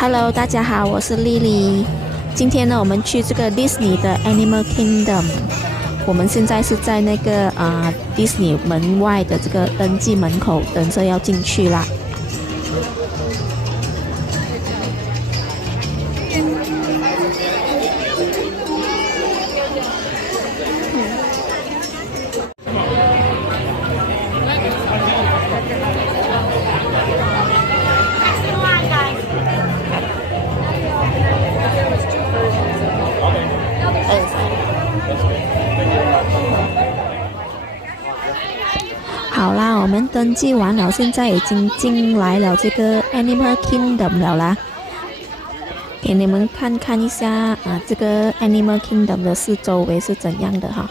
Hello， 大家好，我是丽丽。今天呢，我们去这个迪士尼的 Animal Kingdom。我们现在是在那个迪士尼门外的这个登记门口，等着要进去啦。好啦，我们登记完了，现在已经进来了这个 Animal Kingdom 了啦。给你们看一下这个 Animal Kingdom 的四周围是怎样的哈。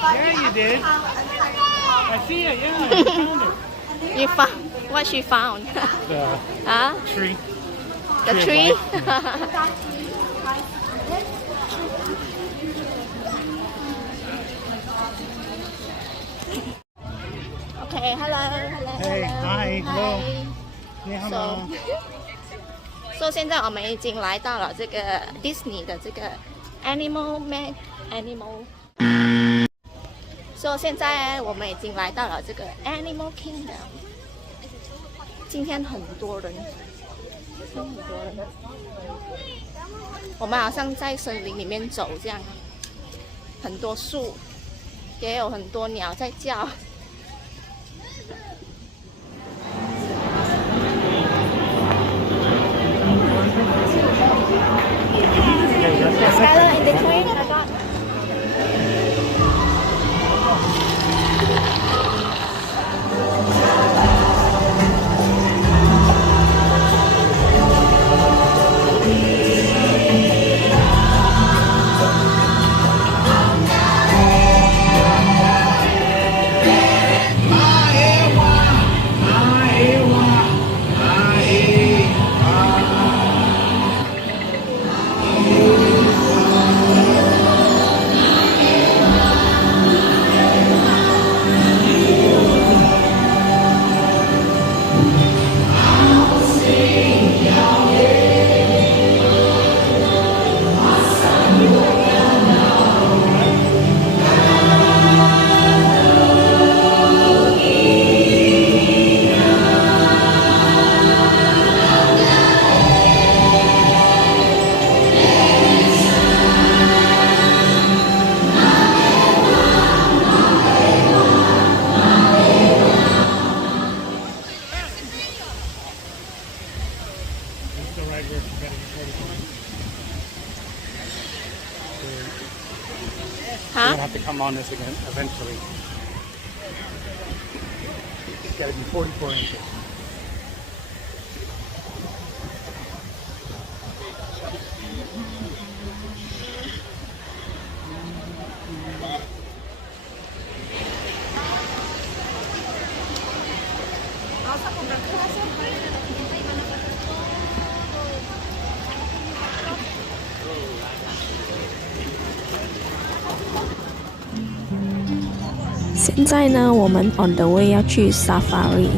Yeah, you did. I see it, yeah, I found it. You found what she found? The tree. The tree? Okay, hello. Hey, hi, hello. 你好吗？ So 现在我们已经来到了这个 Disney 的这个 Animal。So 现在我们已经来到了这个 Animal Kingdom。今天很多人。我们好像在森林里面走这样，很多树，也有很多鸟在叫。Skylar in the train, I got. You're gonna have to come on this again eventually. It's gotta be 44 inches. Now 现在呢，我们 on the way 要去 Safari。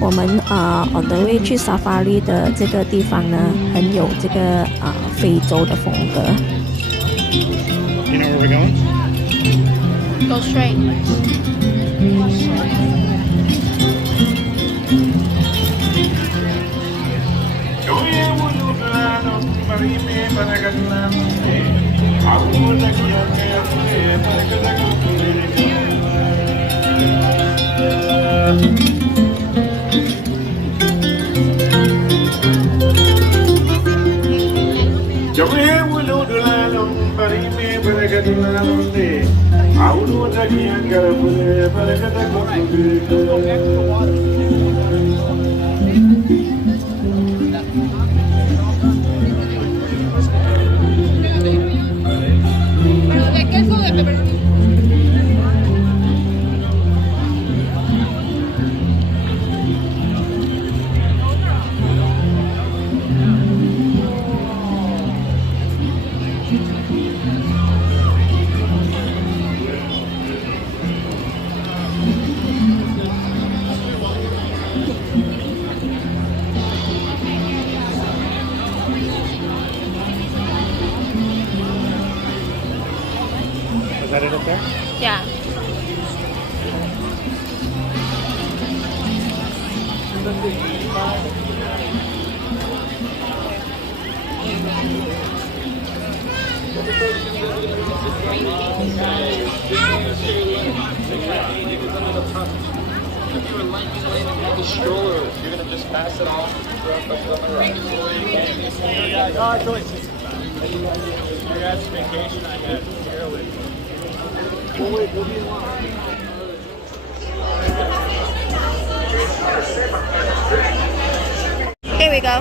我们on the way 去 Safari 的这个地方呢，很有这个非洲的风格。You know where we're going? Go straight. Yo me vuelo de la Is that it up there? Yeah. Stroller, you're gonna just pass it off. Oh, it's really just your guys' vacation. I got here with. We'll be in line. Here we go.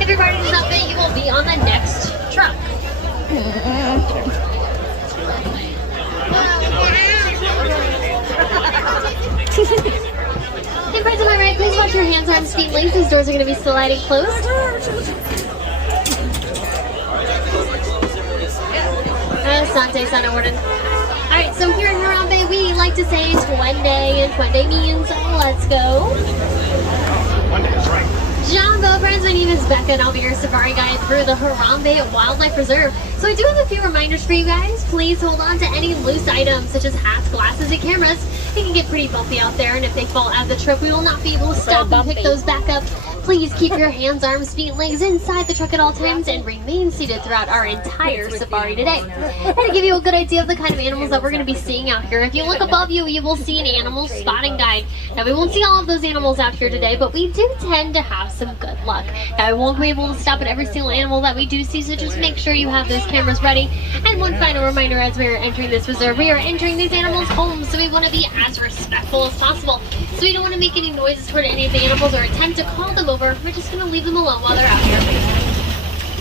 If you're riding something, you will be on the next truck. Hey friends, am I right? Please wash your hands, arms, feet, legs. These doors are going to be sliding closed. Asante Sana Warden. Alright, so here in Harambe, we like to say Twende, and Twende means let's go. One day is right. Jumbo friends, my name is Becca and I'll be your safari guide through the Harambe Wildlife Reserve. So I do have a few reminders for you guys. Please hold on to any loose items such as hats, glasses, and cameras. It can get pretty bumpy out there, and if they fall out of the truck, we will not be able to stop and pick those back up. Please keep your hands, arms, feet, and legs inside the truck at all times and remain seated throughout our entire safari today. And to give you a good idea of the kind of animals that we're going to be seeing out here, if you look above you, you will see an animal spotting guide. Now, we won't see all of those animals out here today, but we do tend to have some good luck. Now, I won't be able to stop at every single animal that we do see, so just make sure you have those cameras ready. And one final reminder as we are entering this reserve, we are entering these animals' homes, so we want to be as respectful as possible. So we don't want to make any noises toward any of the animals or attempt to call them over. We're just going to leave them alone while they're out here.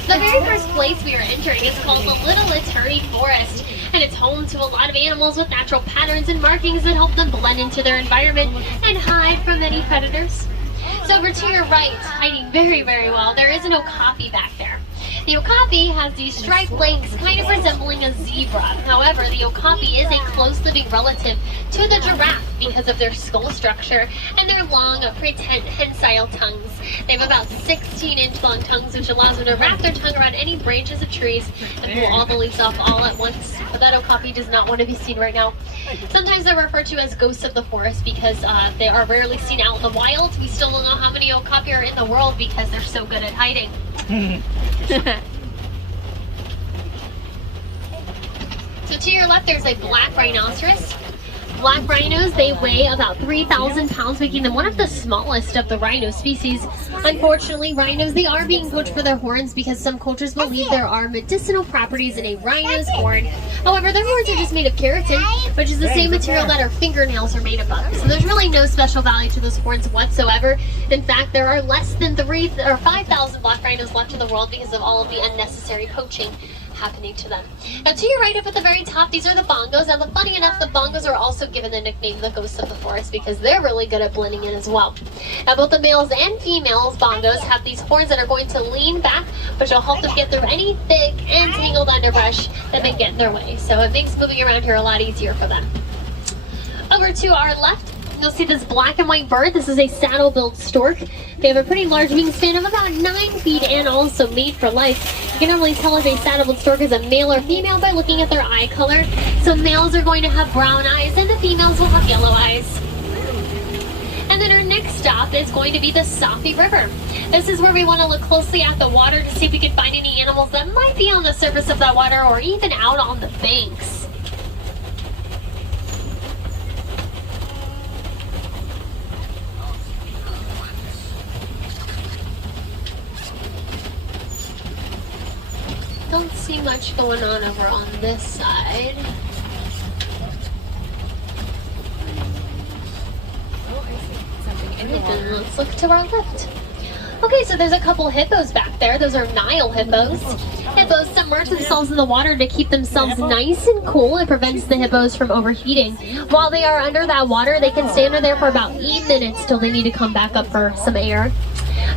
The very first place we are entering is called the Little Eternity Forest, and it's home to a lot of animals with natural patterns and markings that help them blend into their environment and hide from any predators. So over to your right, hiding very, very well, there is an okapi back there. The okapi has these striped legs, kind of resembling a zebra. However, the okapi is a close living relative to the giraffe because of their skull structure and their long, prehensile tongues. They have about 16-inch long tongues, which allows them to wrap their tongue around any branches of trees and pull all the leaves off all at once. But that okapi does not want to be seen right now. Sometimes they're referred to as ghosts of the forest because they are rarely seen out in the wild. We still don't know how many okapi are in the world because they're so good at hiding. So to your left, there's a black rhinoceros. Black rhinos, they weigh about 3,000 pounds, making them one of the smallest of the rhino species. Unfortunately, rhinos, they are being poached for their horns because some cultures believe there are medicinal properties in a rhino's horn. However, their horns are just made of keratin, which is the same material that our fingernails are made of. So there's really no special value to those horns whatsoever. In fact, there are less than 5,000 black rhinos left in the world because of all of the unnecessary poaching happening to them. Now to your right up at the very top, these are the bongos. Now funny enough, the bongos are also given the nickname the ghosts of the forest because they're really good at blending in as well. Now both the males and females bongos have these horns that are going to lean back, which will help them get through any thick and tangled underbrush that may get in their way. So it makes moving around here a lot easier for them. Over to our left, you'll see this black and white bird. This is a saddle-billed stork. They have a pretty large wingspan of about 9 feet and also made for life. You can normally tell if a saddle-billed stork is a male or female by looking at their eye color. So males are going to have brown eyes and the females will have yellow eyes. And then our next stop is going to be the Safi River. This is where we want to look closely at the water to see if we can find any animals that might be on the surface of that water or even out on the banks. Don't see much going on over on this side. And let's look to our left. Okay, so there's a couple hippos back there. Those are Nile hippos. Hippos submerge themselves in the water to keep themselves nice and cool. It prevents the hippos from overheating. While they are under that water, they can stay under there for about 8 minutes till they need to come back up for some air.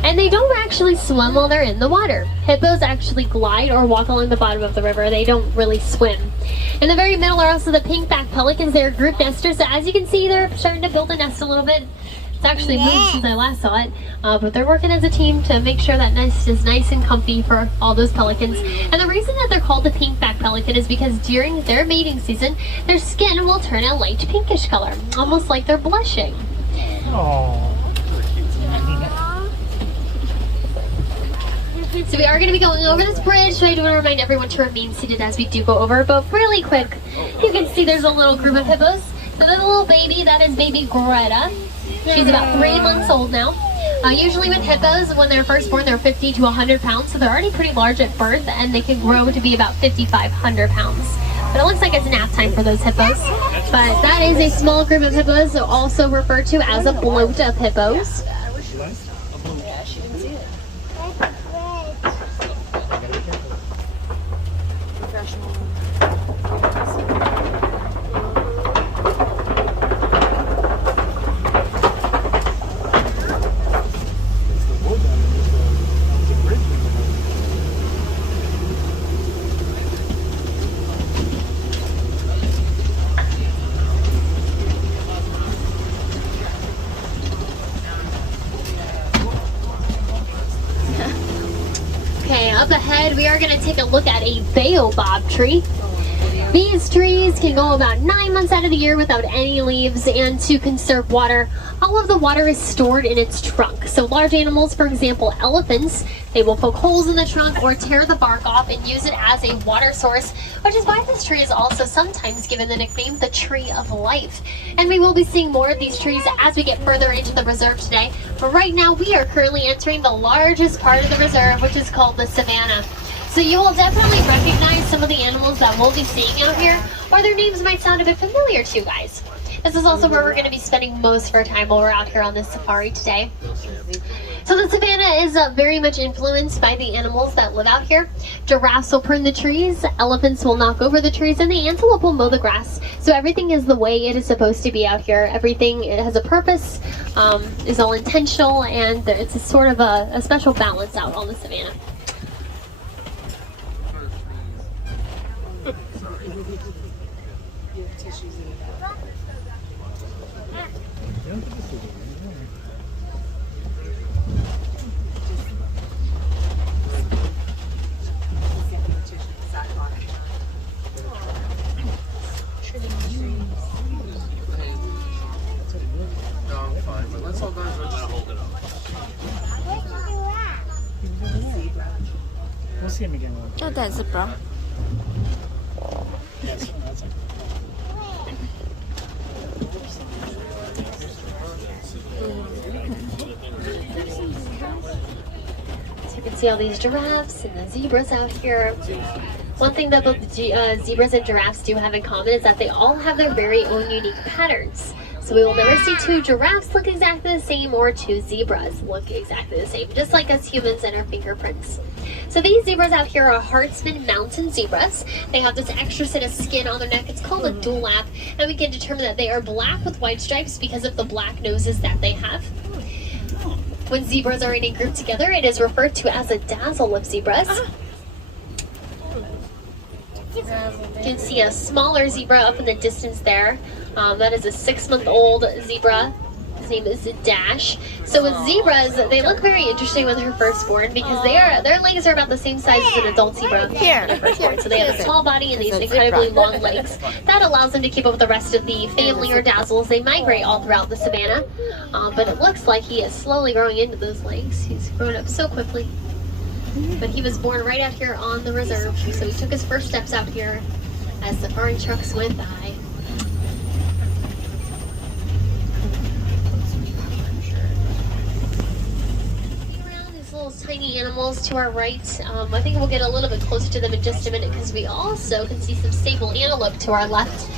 And they don't actually swim while they're in the water. Hippos actually glide or walk along the bottom of the river. They don't really swim. In the very middle are also the pink-backed pelicans. They're group nesters. So as you can see, they're starting to build a nest a little bit. It's actually moved since I last saw it, but they're working as a team to make sure that nest is nice and comfy for all those pelicans. And the reason that they're called the pink-backed pelican is because during their mating season, their skin will turn a light pinkish color, almost like they're blushing. Oh. So we are going to be going over this bridge, so I do want to remind everyone to remain seated as we do go over, but really quick, you can see there's a little group of hippos. So there's a little baby, that is baby Greta. She's about 3 months old now. Usually with hippos, when they're first born, they're 50 to 100 pounds, so they're already pretty large at birth, and they can grow to be about 5,500 pounds. But it looks like it's nap time for those hippos. But that is a small group of hippos, also referred to as a bloat of hippos. Up ahead, we are going to take a look at a Baobob tree. These trees can go about 9 months out of the year without any leaves, and to conserve water, all of the water is stored in its trunk. So large animals, for example elephants, they will poke holes in the trunk or tear the bark off and use it as a water source, which is why this tree is also sometimes given the nickname the Tree of Life. And we will be seeing more of these trees as we get further into the reserve today. But right now we are currently entering the largest part of the reserve, which is called the Savannah. So you will definitely recognize some of the animals that we'll be seeing out here, or their names might sound a bit familiar to you guys. This is also where we're going to be spending most of our time while we're out here on this safari today. So the savannah is very much influenced by the animals that live out here. Giraffes will prune the trees, elephants will knock over the trees, and the antelope will mow the grass. So everything is the way it is supposed to be out here. Everything, it has a purpose, is all intentional, and it's a sort of a special balance out on the savannah. We'll see him again. Oh, that's a bro. Yes, that's it. So you can see all these giraffes and the zebras out here. One thing that both zebras and giraffes do have in common is that they all have their very own unique patterns. So we will never see two giraffes look exactly the same or two zebras look exactly the same, just like us humans and our fingerprints. So these zebras out here are Heartsman mountain zebras. They have this extra set of skin on their neck. It's called a dual lap, and we can determine that they are black with white stripes because of the black noses that they have. When zebras are in a group together, it is referred to as a dazzle of zebras. You can see a smaller zebra up in the distance there. That is a 6-month-old zebra. His name is Dash. So with zebras, they look very interesting when they're first born because their legs are about the same size as an adult zebra when they're first born. So they have a small body and these incredibly long legs. That allows them to keep up with the rest of the family or dazzles. They migrate all throughout the savannah. But it looks like he is slowly growing into those legs. He's grown up so quickly. But he was born right out here on the reserve. So he took his first steps out here as safari trucks went by. tiny animals to our right. I think we'll get a little bit closer to them in just a minute because we also can see some sable antelope to our left.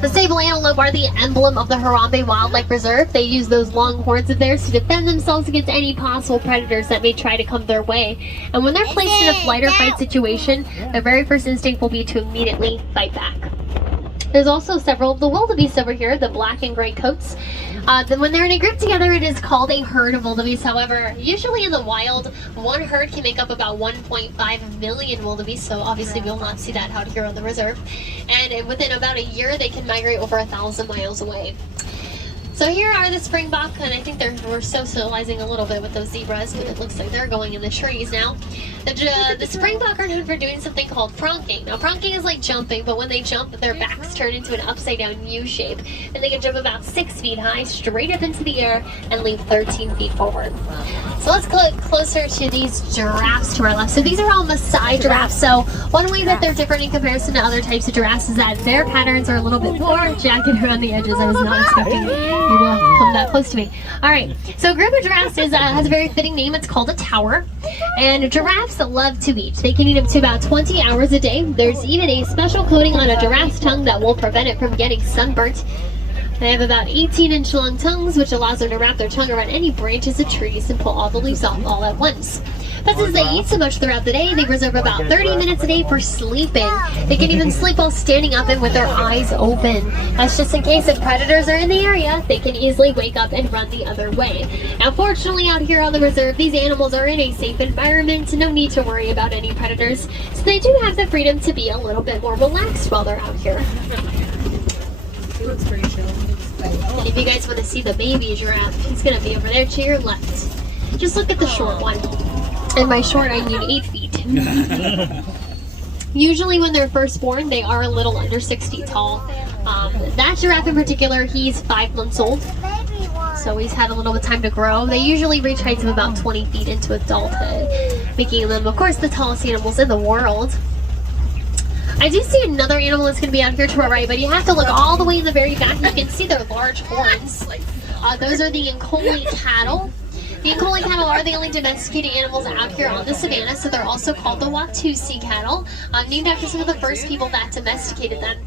The sable antelope are the emblem of the Harambe Wildlife Reserve. They use those long horns of theirs to defend themselves against any possible predators that may try to come their way. And when they're placed in a flight or fight situation, their very first instinct will be to immediately fight back. There's also several of the wildebeests over here, the black and gray coats. Then when they're in a group together, it is called a herd of wildebeests. However, usually in the wild, one herd can make up about 1.5 million wildebeests, so obviously we will not see that out here on the reserve. And within about a year, they can migrate over 1,000 miles away. So here are the Springbok, and I think we're socializing a little bit with those zebras, but it looks like they're going in the trees now. The Springbok are known for doing something called pronking. Now, pronking is like jumping, but when they jump, their backs turn into an upside-down U shape, and they can jump about 6 feet high, straight up into the air, and leap 13 feet forward. So let's look closer to these giraffes to our left. So these are all Maasai giraffes. So one way that they're different in comparison to other types of giraffes is that their patterns are a little bit more jagged around the edges. I was not expecting you to come that close to me. All right, so a group of giraffes has a very fitting name. It's called a tower. And giraffes love to eat. They can eat up to about 20 hours a day. There's even a special coating on a giraffe's tongue that will prevent it from getting sunburnt. They have about 18-inch long tongues, which allows them to wrap their tongue around any branches of trees and pull all the leaves off all at once. But since they eat so much throughout the day, they reserve about 30 minutes a day for sleeping. They can even sleep while standing up and with their eyes open. That's just in case if predators are in the area, they can easily wake up and run the other way. Now, fortunately, out here on the reserve, these animals are in a safe environment. No need to worry about any predators. So they do have the freedom to be a little bit more relaxed while they're out here. He looks pretty chill. And if you guys want to see the baby giraffe, he's going to be over there to your left. Just look at the short one. And by short, I mean 8 feet. Usually when they're first born, they are a little under 6 feet tall. That giraffe in particular, he's 5 months old. So he's had a little bit of time to grow. They usually reach heights of about 20 feet into adulthood, making them, of course, the tallest animals in the world. I do see another animal that's going to be out here to our right, but you have to look all the way in the very back. You can see their large horns. Those are the Anchovy Cattle. The Anchovy Cattle are the only domesticated animals out here on the savannah, so they're also called the Watusi cattle, named after some of the first people that domesticated them.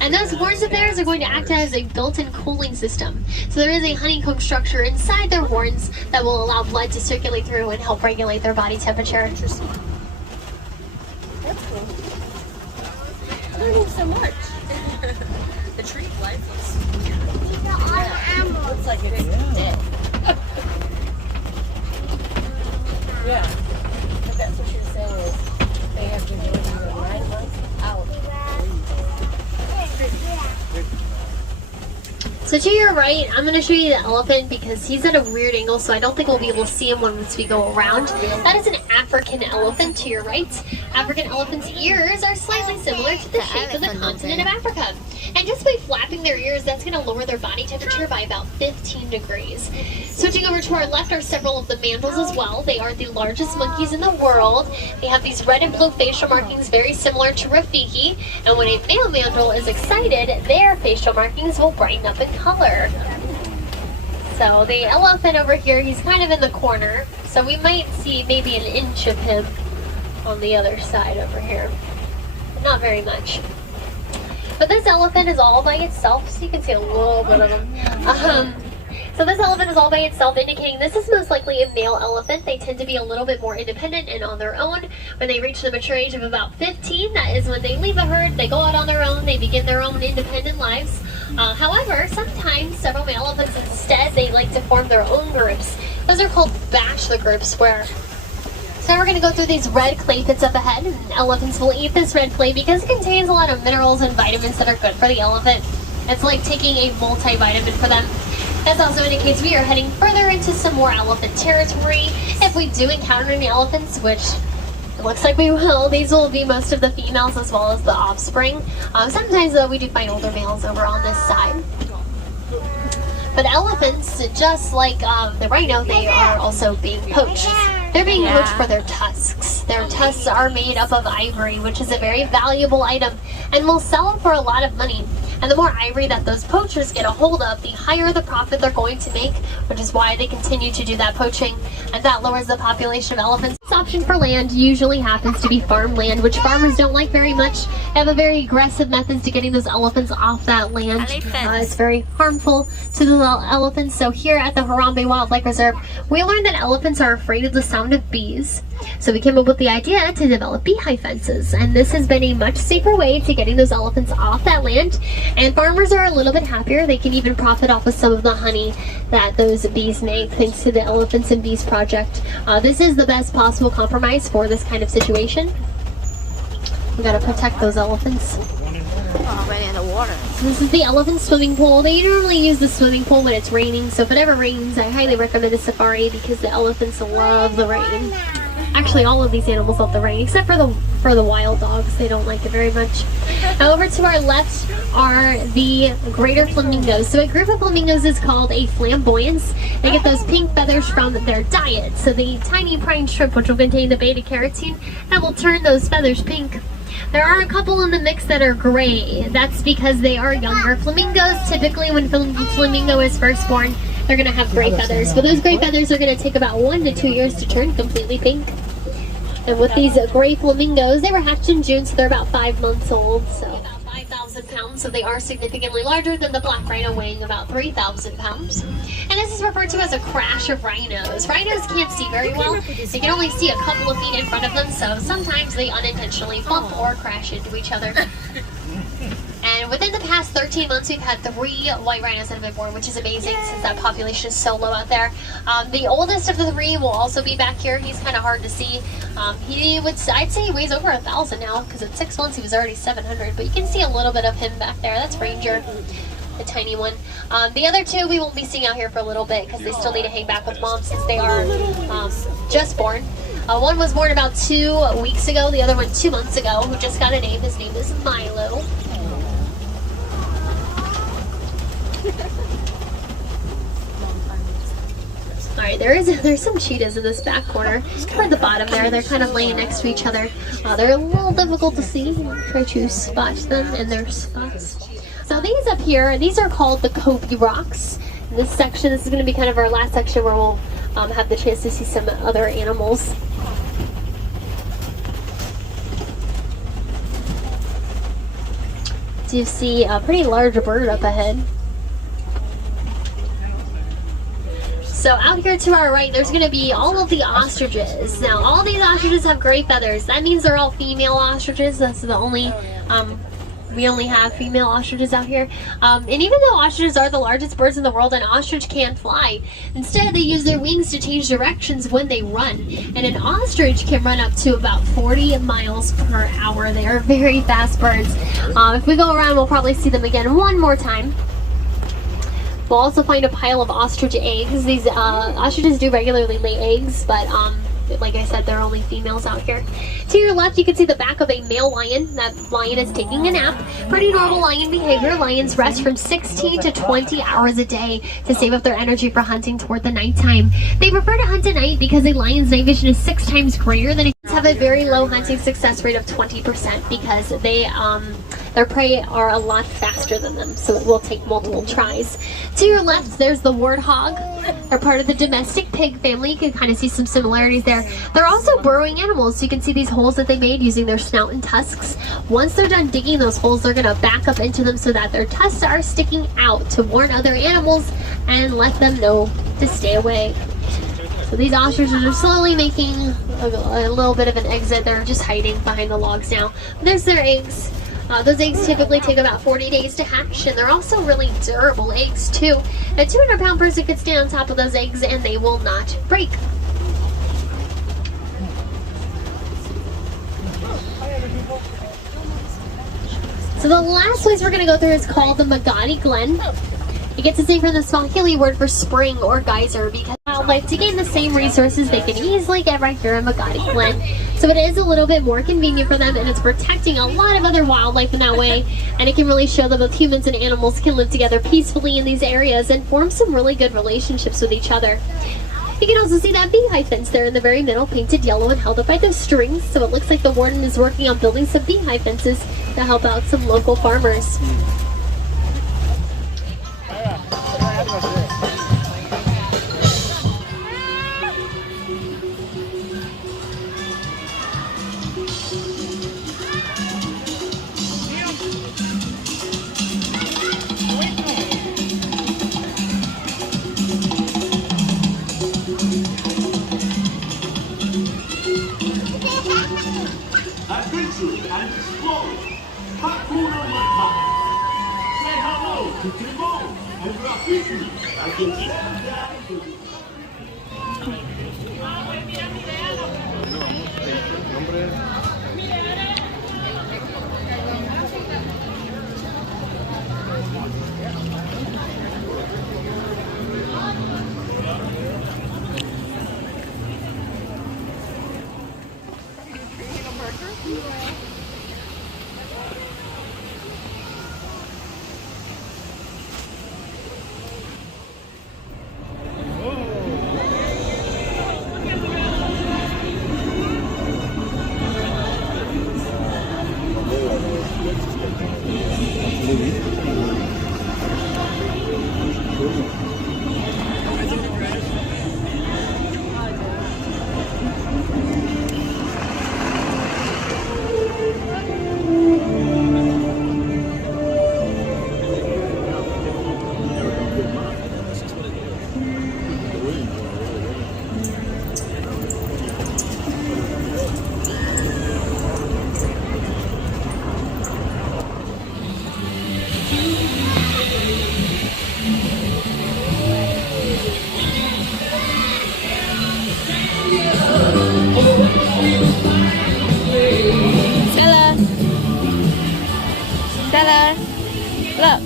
And those horns of theirs are going to act as a built-in cooling system. So there is a honeycomb structure inside their horns that will allow blood to circulate through and help regulate their body temperature. Interesting. That's cool. Learning so much. The tree life is... Yeah. Looks like it's dead. Yeah. But that's what she was saying is they have been doing it 9 months out. So to your right, I'm going to show you the elephant because he's at a weird angle, so I don't think we'll be able to see him once we go around. That is an African elephant to your right. African elephants' ears are slightly similar to the shape of the continent of Africa. And just by flapping their ears, that's going to lower their body temperature by about 15 degrees. Switching over to our left are several of the mandrills as well. They are the largest monkeys in the world. They have these red and blue facial markings very similar to Rafiki. And when a male mandrill is excited, their facial markings will brighten up in color. So the elephant over here, he's kind of in the corner. So we might see maybe an inch of him on the other side over here. Not very much. But this elephant is all by itself, so you can see a little bit of him. So this elephant is all by itself, indicating this is most likely a male elephant. They tend to be a little bit more independent and on their own. When they reach the mature age of about 15, that is when they leave the herd, they go out on their own, they begin their own independent lives. However, sometimes several male elephants instead, they like to form their own groups. Those are called bachelor groups where... So now we're going to go through these red clay pits up ahead, and elephants will eat this red clay because it contains a lot of minerals and vitamins that are good for the elephant. It's like taking a multivitamin for them. This also indicates we are heading further into some more elephant territory. If we do encounter any elephants, which it looks like we will, these will be most of the females as well as the offspring. Sometimes though we do find older males over on this side. But elephants, just like the rhino, they are also being poached. They're being poached for their tusks. Their tusks are made up of ivory, which is a very valuable item, and will sell for a lot of money. And the more ivory that those poachers get a hold of, the higher the profit they're going to make, which is why they continue to do that poaching, and that lowers the population of elephants. This option for land usually happens to be farmland, which farmers don't like very much. They have a very aggressive methods to getting those elephants off that land. It's very harmful to the elephants. So here at the Harambe Wildlife Reserve, we learned that elephants are afraid of the sound of bees. So we came up with the idea to develop beehive fences, and this has been a much safer way to getting those elephants off that land, and farmers are a little bit happier. They can even profit off of some of the honey that those bees make thanks to the Elephants and Bees project. This is the best possible compromise for this kind of situation. We gotta protect those elephants. Oh, right in the water. So this is the elephant swimming pool. They normally use the swimming pool when it's raining, so if it ever rains, I highly recommend a safari because the elephants love the rain. Actually, all of these animals love the rain, except for the wild dogs. They don't like it very much. Now, over to our left are the greater flamingos. So a group of flamingos is called a flamboyance. They get those pink feathers from their diet. So the tiny brine shrimp, which will contain the beta carotene, that will turn those feathers pink. There are a couple in the mix that are gray. That's because they are younger flamingos. Typically, when flamingo is first born, they're going to have gray feathers. But those gray feathers are going to take about 1 to 2 years to turn completely pink. And with these gray flamingos, they were hatched in June, so they're about 5 months old. So about 5,000 pounds, so they are significantly larger than the black rhino, weighing about 3,000 pounds. And this is referred to as a crash of rhinos. Rhinos can't see very well. They can only see a couple of feet in front of them, so sometimes they unintentionally bump or crash into each other. And within the past 13 months, we've had 3 white rhinos that have been born, which is amazing since that population is so low out there. The oldest of the 3 will also be back here. He's kind of hard to see. I'd say he weighs over 1,000 now, because at 6 months he was already 700. But you can see a little bit of him back there. That's Ranger, the tiny one. The other 2 we won't be seeing out here for a little bit because they still need to hang back with mom since they are just born. One was born about 2 weeks ago, the other one 2 months ago, who just got a name. His name is Milo. Alright, there's some cheetahs in this back corner. Toward the bottom there, they're kind of laying next to each other. They're a little difficult to see. Try to spot them in their spots. So these up here, these are called the Kobe rocks. In this section, this is going to be kind of our last section where we'll have the chance to see some other animals. Do you see a pretty large bird up ahead? So out here to our right, there's going to be all of the ostriches. Now, all these ostriches have gray feathers. That means they're all female ostriches. That's the only, we only have female ostriches out here. And even though ostriches are the largest birds in the world, an ostrich can't fly. Instead, they use their wings to change directions when they run. And an ostrich can run up to about 40 miles per hour. They are very fast birds. If we go around, we'll probably see them again one more time. We'll also find a pile of ostrich eggs. These ostriches do regularly lay eggs, but like I said, they're only females out here. To your left, you can see the back of a male lion. That lion is taking a nap. Pretty normal lion behavior. Lions rest from 16 to 20 hours a day to save up their energy for hunting toward the nighttime. They prefer to hunt at night because a lion's night vision is 6 times greater than have a very low hunting success rate of 20% because they their prey are a lot faster than them, so it will take multiple tries. To your left, there's the warthog. They're part of the domestic pig family. You can kind of see some similarities there. They're also burrowing animals, so you can see these holes that they made using their snout and tusks. Once they're done digging those holes, they're going to back up into them so that their tusks are sticking out to warn other animals and let them know to stay away. So these ostriches are slowly making a little bit of an exit. They're just hiding behind the logs now. There's their eggs. Those eggs typically take about 40 days to hatch, and they're also really durable eggs too. A 200-pound person could stand on top of those eggs and they will not break. So the last place we're going to go through is called the Magani Glenn. It gets its name from the Swahili word for spring or geyser because wildlife, to gain the same resources they can easily get right here in Magani Glenn. So it is a little bit more convenient for them, and it's protecting a lot of other wildlife in that way, and it can really show that both humans and animals can live together peacefully in these areas and form some really good relationships with each other. You can also see that beehive fence there in the very middle, painted yellow and held up by those strings, so it looks like the warden is working on building some beehive fences to help out some local farmers. adventure and explore. Hakuna Matata. Say hello to Timon and Rafiki at the Anchovy. Stella, look.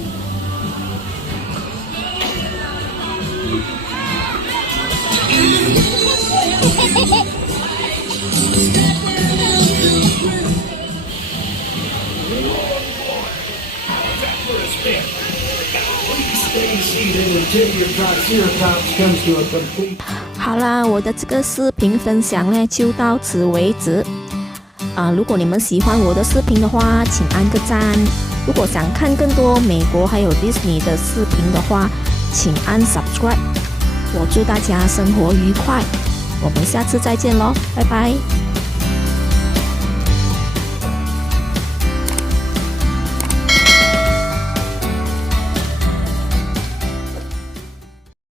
好啦，我的这个视频分享呢就到此为止。如果你们喜欢我的视频的话，请按个赞。如果想看更多美国还有 Disney 的视频的话，请按 subscribe。我祝大家生活愉快，我们下次再见咯，拜拜。